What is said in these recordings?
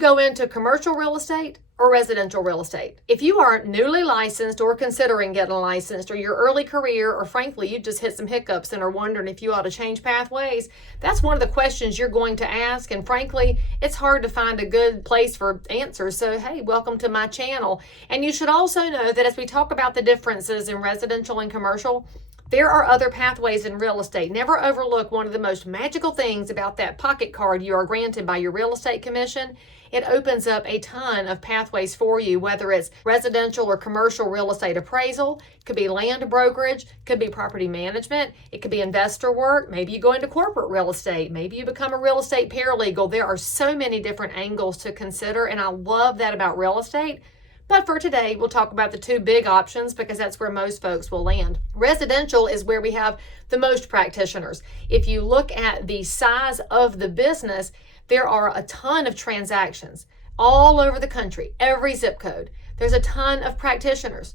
go into commercial real estate or residential real estate? If you are newly licensed or considering getting licensed, or your early career, or frankly, you just hit some hiccups and are wondering if you ought to change pathways, that's one of the questions you're going to ask. And frankly, it's hard to find a good place for answers. So, hey, welcome to my channel. And you should also know that as we talk about the differences in residential and commercial, there are other pathways in real estate. Never overlook one of the most magical things about that pocket card you are granted by your real estate commission. It opens up a ton of pathways for you, whether it's residential or commercial real estate appraisal, it could be land brokerage, could be property management, it could be investor work, maybe you go into corporate real estate, maybe you become a real estate paralegal. There are so many different angles to consider, and I love that about real estate. But for today, we'll talk about the two big options because that's where most folks will land. Residential is where we have the most practitioners. If you look at the size of the business, there are a ton of transactions all over the country, every zip code. There's a ton of practitioners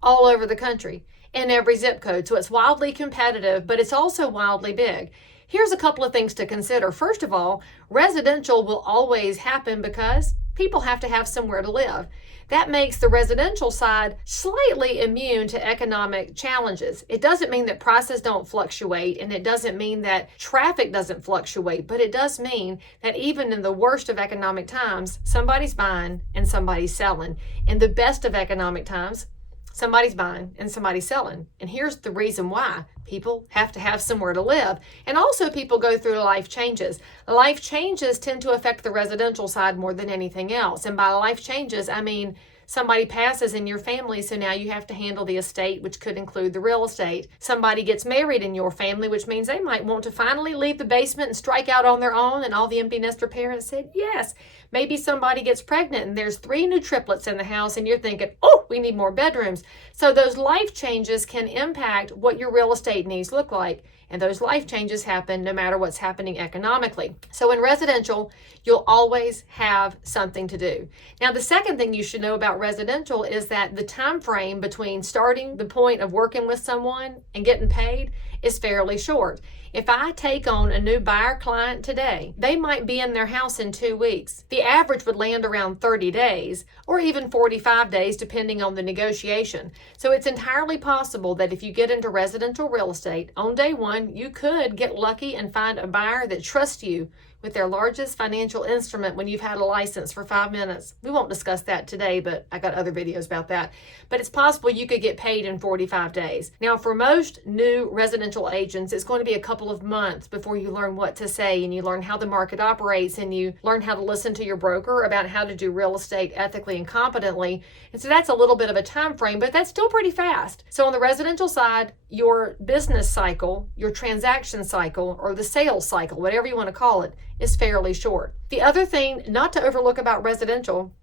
all over the country in every zip code. So it's wildly competitive, but it's also wildly big. Here's a couple of things to consider. First of all, residential will always happen because people have to have somewhere to live. That makes the residential side slightly immune to economic challenges. It doesn't mean that prices don't fluctuate, and it doesn't mean that traffic doesn't fluctuate, but it does mean that even in the worst of economic times, somebody's buying and somebody's selling. In the best of economic times, somebody's buying and somebody's selling. And here's the reason why. People have to have somewhere to live. And also people go through life changes. Life changes tend to affect the residential side more than anything else. And by life changes, I mean somebody passes in your family, so now you have to handle the estate, which could include the real estate. Somebody gets married in your family, which means they might want to finally leave the basement and strike out on their own, and all the empty nester parents said yes. Maybe somebody gets pregnant and there's 3 new triplets in the house and you're thinking, oh, we need more bedrooms. So those life changes can impact what your real estate needs look like. And those life changes happen no matter what's happening economically. So in residential, you'll always have something to do. Now, the second thing you should know about residential is that the time frame between starting the point of working with someone and getting paid is fairly short. If I take on a new buyer client today, they might be in their house in 2 weeks. The average would land around 30 days or even 45 days, depending on the negotiation. So it's entirely possible that if you get into residential real estate, on day one, you could get lucky and find a buyer that trusts you with their largest financial instrument when you've had a license for 5 minutes. We won't discuss that today, but I got other videos about that. But it's possible you could get paid in 45 days. Now, for most new residential agents, it's going to be a couple of months before you learn what to say and you learn how the market operates and you learn how to listen to your broker about how to do real estate ethically and competently. And so that's a little bit of a time frame, but that's still pretty fast. So on the residential side, your business cycle, your transaction cycle, or the sales cycle, whatever you want to call it, is fairly short. The other thing not to overlook about residential,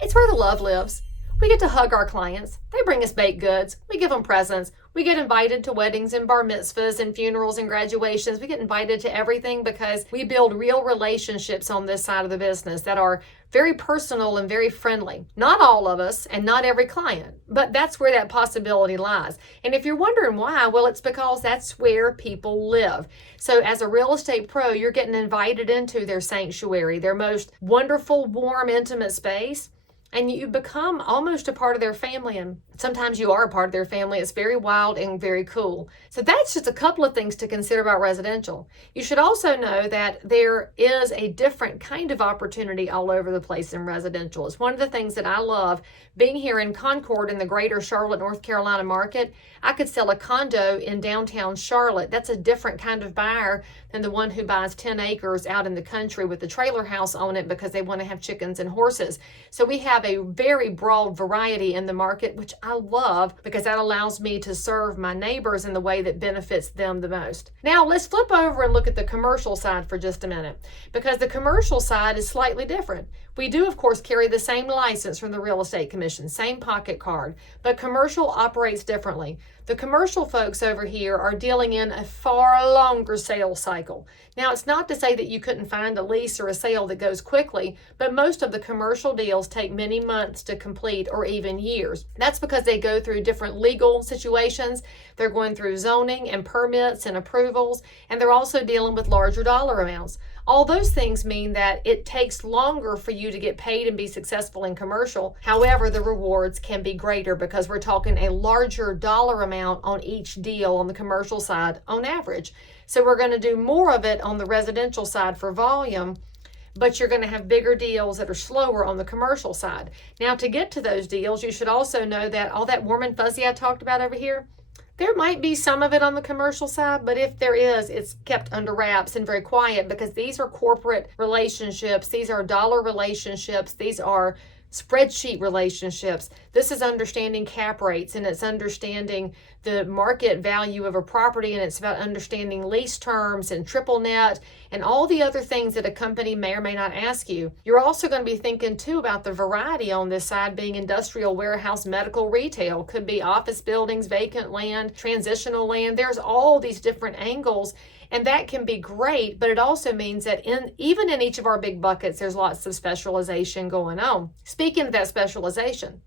it's where the love lives. We get to hug our clients. They bring us baked goods. We give them presents. We get invited to weddings and bar mitzvahs and funerals and graduations. We get invited to everything because we build real relationships on this side of the business that are very personal and very friendly. Not all of us and not every client, but that's where that possibility lies. And if you're wondering why, well, it's because that's where people live. So as a real estate pro, you're getting invited into their sanctuary, their most wonderful, warm, intimate space. And you become almost a part of their family, and sometimes you are a part of their family. It's very wild and very cool. So that's just a couple of things to consider about residential. You should also know that there is a different kind of opportunity all over the place in residential. It's one of the things that I love. Being here in Concord in the greater Charlotte, North Carolina market, I could sell a condo in downtown Charlotte. That's a different kind of buyer than the one who buys 10 acres out in the country with the trailer house on it because they want to have chickens and horses. So we have a very broad variety in the market, which I love because that allows me to serve my neighbors in the way that benefits them the most. Now let's flip over and look at the commercial side for just a minute, because the commercial side is slightly different. We do, of course, carry the same license from the Real Estate Commission, same pocket card, but commercial operates differently. The commercial folks over here are dealing in a far longer sales cycle. Now, it's not to say that you couldn't find a lease or a sale that goes quickly, but most of the commercial deals take many months to complete or even years. That's because they go through different legal situations. They're going through zoning and permits and approvals, and they're also dealing with larger dollar amounts. All those things mean that it takes longer for you to get paid and be successful in commercial. However, the rewards can be greater because we're talking a larger dollar amount on each deal on the commercial side on average. So we're going to do more of it on the residential side for volume, but you're going to have bigger deals that are slower on the commercial side. Now, to get to those deals, you should also know that all that warm and fuzzy I talked about over here, there might be some of it on the commercial side, but if there is, it's kept under wraps and very quiet because these are corporate relationships. These are dollar relationships. These are spreadsheet relationships. This is understanding cap rates, and it's understanding the market value of a property, and it's about understanding lease terms and triple net and all the other things that a company may or may not ask you. You're also going to be thinking too about the variety on this side being industrial, warehouse, medical, retail. Could be office buildings, vacant land, transitional land. There's all these different angles. And that can be great, but it also means that even in each of our big buckets, there's lots of specialization going on. Speaking of that specialization,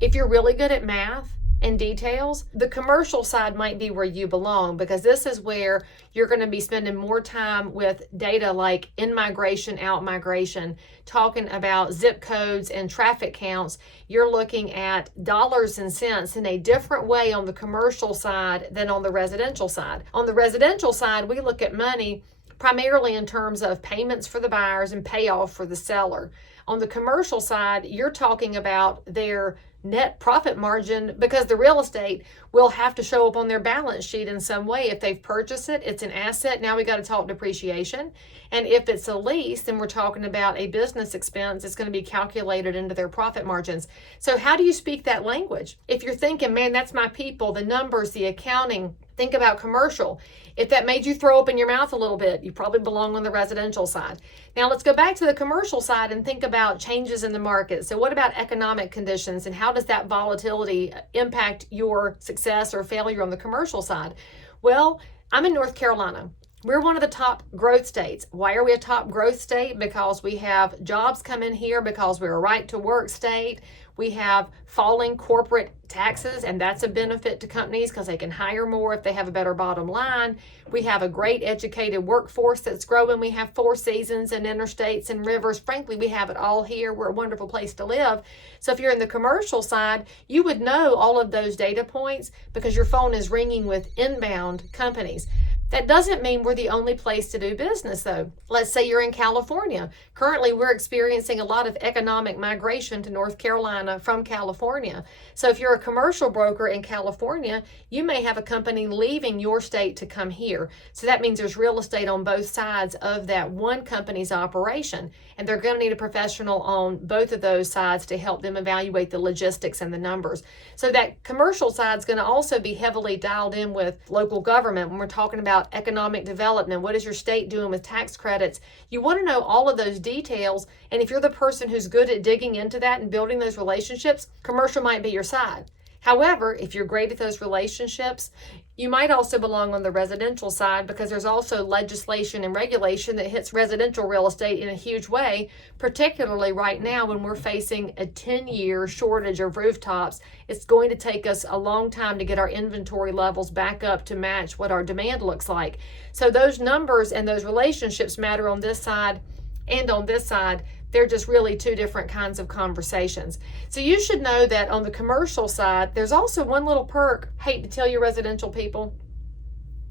if you're really good at math and details, the commercial side might be where you belong, because this is where you're going to be spending more time with data like in-migration, out-migration, talking about zip codes and traffic counts. You're looking at dollars and cents in a different way on the commercial side than on the residential side. On the residential side, we look at money primarily in terms of payments for the buyers and payoff for the seller. On the commercial side, you're talking about their net profit margin, because the real estate will have to show up on their balance sheet in some way. If they've purchased it, it's an asset. Now we got to talk depreciation. And if it's a lease, then we're talking about a business expense. It's going to be calculated into their profit margins. So how do you speak that language? If you're thinking, man, that's my people, the numbers, the accounting, think about commercial. If that made you throw up in your mouth a little bit, you probably belong on the residential side. Now let's go back to the commercial side and think about changes in the market. So what about economic conditions, and how does that volatility impact your success or failure on the commercial side? Well, I'm in North Carolina. We're one of the top growth states. Why are we a top growth state? Because we have jobs come in here, because we're a right to work state. We have falling corporate taxes, and that's a benefit to companies because they can hire more if they have a better bottom line. We have a great educated workforce that's growing. We have 4 seasons and interstates and rivers. Frankly, we have it all here. We're a wonderful place to live. So if you're in the commercial side, you would know all of those data points because your phone is ringing with inbound companies. That doesn't mean we're the only place to do business, though. Let's say you're in California. Currently, we're experiencing a lot of economic migration to North Carolina from California. So if you're a commercial broker in California, you may have a company leaving your state to come here. So that means there's real estate on both sides of that one company's operation. And they're going to need a professional on both of those sides to help them evaluate the logistics and the numbers. So that commercial side is going to also be heavily dialed in with local government when we're talking about economic development. What is your state doing with tax credits? You want to know all of those details. And if you're the person who's good at digging into that and building those relationships, commercial might be your side. However, if you're great at those relationships, you might also belong on the residential side, because there's also legislation and regulation that hits residential real estate in a huge way, particularly right now when we're facing a 10-year shortage of rooftops. It's going to take us a long time to get our inventory levels back up to match what our demand looks like. So those numbers and those relationships matter on this side and on this side. They're just really 2 different kinds of conversations. So you should know that on the commercial side, there's also one little perk. Hate to tell you, residential people,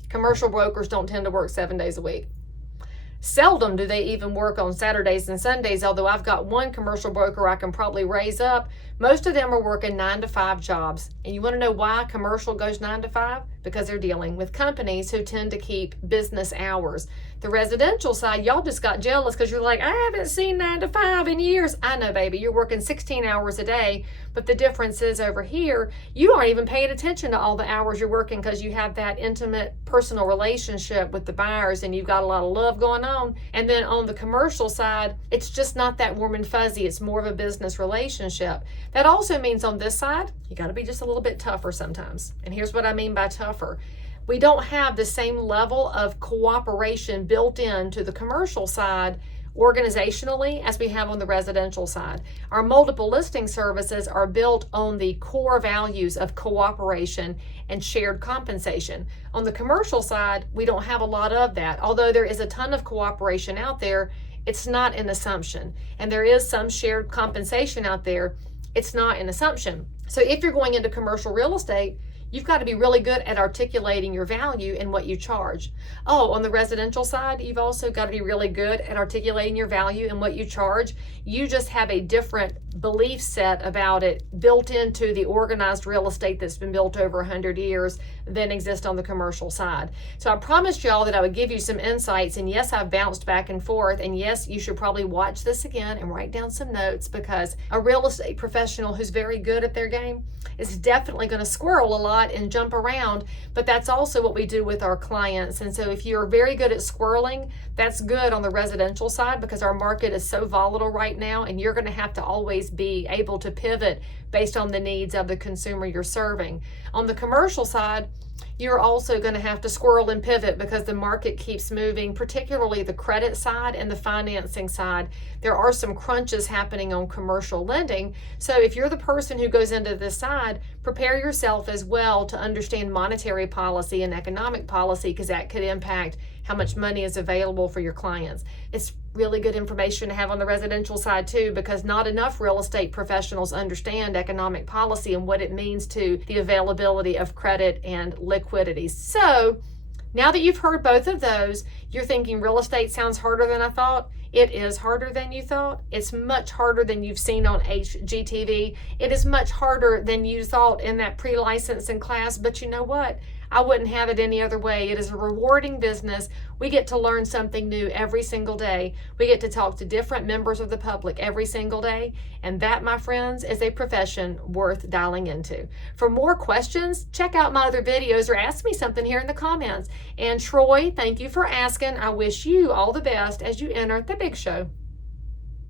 commercial brokers don't tend to work 7 days a week. Seldom do they even work on Saturdays and Sundays, although I've got one commercial broker I can probably raise up. Most of them are working 9 to 5 jobs. And you want to know why commercial goes 9 to 5? Because they're dealing with companies who tend to keep business hours. The residential side, y'all just got jealous because you're like, I haven't seen 9 to 5 in years. I know, baby, you're working 16 hours a day, but the difference is over here, you aren't even paying attention to all the hours you're working because you have that intimate personal relationship with the buyers and you've got a lot of love going on. And then on the commercial side, it's just not that warm and fuzzy. It's more of a business relationship. That also means on this side, you got to be just a little bit tougher sometimes. And here's what I mean by tougher. We don't have the same level of cooperation built into the commercial side organizationally as we have on the residential side. Our multiple listing services are built on the core values of cooperation and shared compensation. On the commercial side, we don't have a lot of that. Although there is a ton of cooperation out there, it's not an assumption. And there is some shared compensation out there. It's not an assumption. So if you're going into commercial real estate, you've got to be really good at articulating your value and what you charge. Oh, on the residential side, you've also got to be really good at articulating your value and what you charge. You just have a different belief set about it built into the organized real estate that's been built over 100 years than exists on the commercial side. So I promised y'all that I would give you some insights, and yes, I've bounced back and forth, and yes, you should probably watch this again and write down some notes, because a real estate professional who's very good at their game is definitely going to squirrel a lot and jump around, but that's also what we do with our clients. And so if you're very good at squirreling, that's good on the residential side, because our market is so volatile right now, and you're going to have to always be able to pivot based on the needs of the consumer you're serving. On the commercial side, you're also going to have to squirrel and pivot because the market keeps moving, particularly the credit side and the financing side. There are some crunches happening on commercial lending. So if you're the person who goes into this side, prepare yourself as well to understand monetary policy and economic policy, because that could impact how much money is available for your clients. It's really good information to have on the residential side too, because not enough real estate professionals understand economic policy and what it means to the availability of credit and liquidity. So now that you've heard both of those, you're thinking real estate sounds harder than I thought. It is harder than you thought. It's much harder than you've seen on HGTV. It is much harder than you thought in that pre-licensing class, but you know what? I wouldn't have it any other way. It is a rewarding business. We get to learn something new every single day. We get to talk to different members of the public every single day. And that, my friends, is a profession worth dialing into. For more questions, check out my other videos or ask me something here in the comments. And Troy, thank you for asking. I wish you all the best as you enter the big show.